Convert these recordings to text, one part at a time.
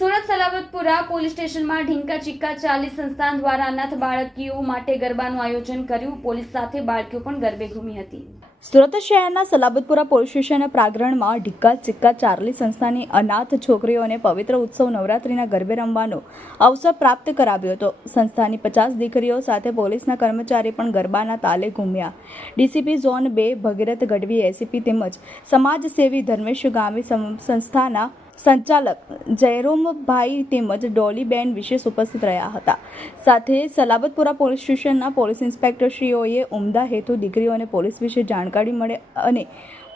Surat Salabatpura police સ્ટેશનમાં ઢીંકા ચિક્કા ચાલી સંસ્થાન દ્વારા અનાથ બાળકીઓ માટે ગરબાનું આયોજન કર્યું. પોલીસ સાથે બાળકીઓ પણ ગરબે ઘૂમી હતી. સુરત શહેરના સલાબતપુરા પોલીસ સ્ટેશનના પ્રાંગણમાં ઢીક્કા ચિક્કા ચાર્લી સંસ્થાની અનાથ છોકરીઓને પવિત્ર ઉત્સવ નવરાત્રિના ગરબે રમવાનો અવસર પ્રાપ્ત કરાવ્યો હતો. સંસ્થાની પચાસ દીકરીઓ સાથે પોલીસના કર્મચારી પણ ગરબાના તાલે ઘૂમ્યા. ડીસીપી ઝોન બે ભગીરથ ગઢવી એસીપી તેમજ સમાજસેવી ધર્મેશ ગામી સંસ્થાના સંચાલક જયરોમભાઈ તેમજ ડોલીબેન વિશેષ ઉપસ્થિત રહ્યા હતા. સાથે સલાબતપુરા પોલીસ સ્ટેશનના પોલીસ ઇન્સ્પેક્ટરશ્રીઓએ ઉમદા હેતુ દીકરીઓને પોલીસ વિશે જાણકારી મળે અને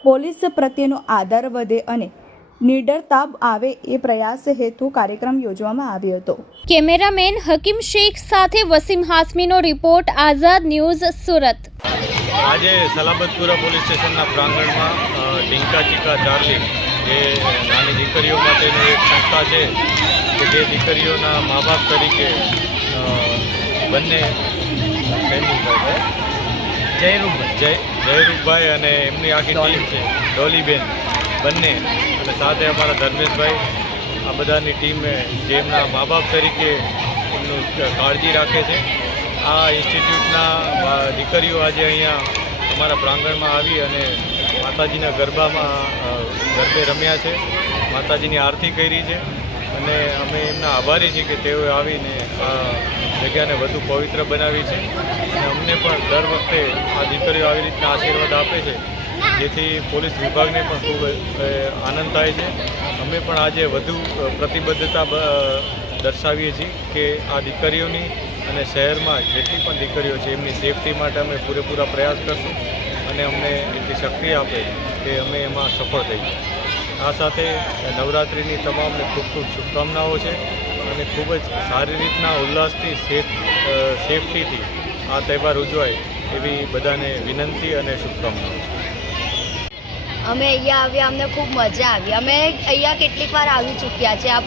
પોલીસ પ્રત્યેનો આદર વધે અને નિડરતા આવે એ પ્રયાસ હેતુ કાર્યક્રમ યોજવામાં આવ્યો હતો. કેમેરામેન હકીમ શેખ સાથે વસીમ હાસમીનો રિપોર્ટ આઝાદ ન્યૂઝ સુરત. આજે સલાબતપુરા પોલીસ સ્ટેશનના પ્રાંગણમાં ડિંકા ઢીંકા ચીકા ચાર્લી જે નાની દીકરીઓ માટેની એક સંસ્થા છે કે જે દીકરીઓના મા બાપ તરીકે બંને જયરૂપભાઈ જય જયરૂપભાઈ અને એમની આખી ટીમ છે ડોલીબેન બંને. અને સાથે અમારા ધર્મેશભાઈ આ બધાની ટીમે જે એમના મા બાપ તરીકે એમનું કાળજી રાખે છે. આ ઇન્સ્ટિટ્યૂટના દીકરીઓ આજે અહીંયા અમારા પ્રાંગણમાં આવી અને માતાજીના ગરબામાં ગરબે રમ્યા છે, માતાજીની આરતી કરી છે અને અમે એમના આભારી છીએ કે તેઓએ આવીને આ જગ્યાને વધુ પવિત્ર બનાવી છે. અને અમને પણ દર વખતે આ દીકરીઓ આવી રીતના આશીર્વાદ આપે છે, જેથી પોલીસ વિભાગને પણ ખૂબ આનંદ થાય છે. અમે પણ આજે વધુ પ્રતિબદ્ધતા દર્શાવીએ છીએ કે આ દીકરીઓની અને શહેરમાં જેટલી પણ દીકરીઓ છે, એમની સેફટી માટે અમે પૂરેપૂરા પ્રયાસ કરશું. અને અમને એટલી શક્તિ આપે કે અમે એમાં સફળ થઈએ આ સાથે નવરાત્રિની તમામને ખૂબ ખૂબ શુભકામનાઓ છે અને ખૂબ જ સારી રીતના ઉલ્લાસથી સેફ સેફટીથી આ તહેવાર ઉજવાય એવી બધાને વિનંતી અને શુભકામનાઓ છે. અમે અહીંયા આવ્યા, અમને ખૂબ મજા આવી. અમે અહીંયા કેટલીક વાર આવી ચૂક્યા છે. આ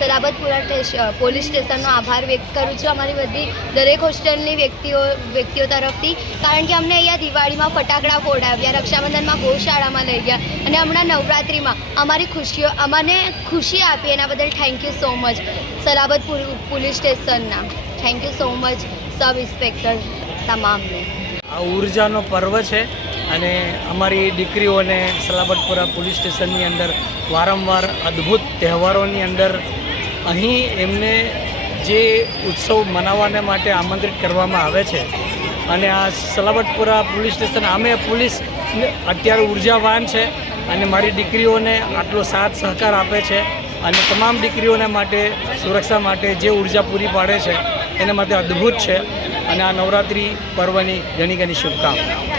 સલાબતપુરા પોલીસ સ્ટેશનનો આભાર વ્યક્ત કરું છું અમારી બધી દરેક હોસ્ટેલની વ્યક્તિઓ વ્યક્તિઓ તરફથી. કારણ કે અમને અહીંયા દિવાળીમાં ફટાકડા ફોડાવ્યા, રક્ષાબંધનમાં ગૌશાળામાં લઈ ગયા અને હમણાં નવરાત્રિમાં અમારી ખુશીઓ, અમને ખુશી આપી એના બદલ thank you so much Salabatpur police સ્ટેશનના. Thank you so much sub inspector તમામને. આ ઉર્જાનો પર્વ છે. અને અમારી દીકરીઓને સલાબતપુરા પોલીસ સ્ટેશનની અંદર વારંવાર અદ્ભુત તહેવારોની અંદર અહીં એમને જે ઉત્સવ મનાવવાને માટે આમંત્રિત કરવામાં આવે છે. અને આ સલાબતપુરા પોલીસ સ્ટેશન, અમે પોલીસ અત્યારે ઉર્જાવાન છે અને મારી દીકરીઓને આટલો સાથ સહકાર આપે છે અને તમામ દીકરીઓને માટે, સુરક્ષા માટે જે ઊર્જા પૂરી પાડે છે, એના માટે અદ્ભુત છે. અને આ નવરાત્રિ પર્વની ઘણી ઘણી શુભકામનાઓ.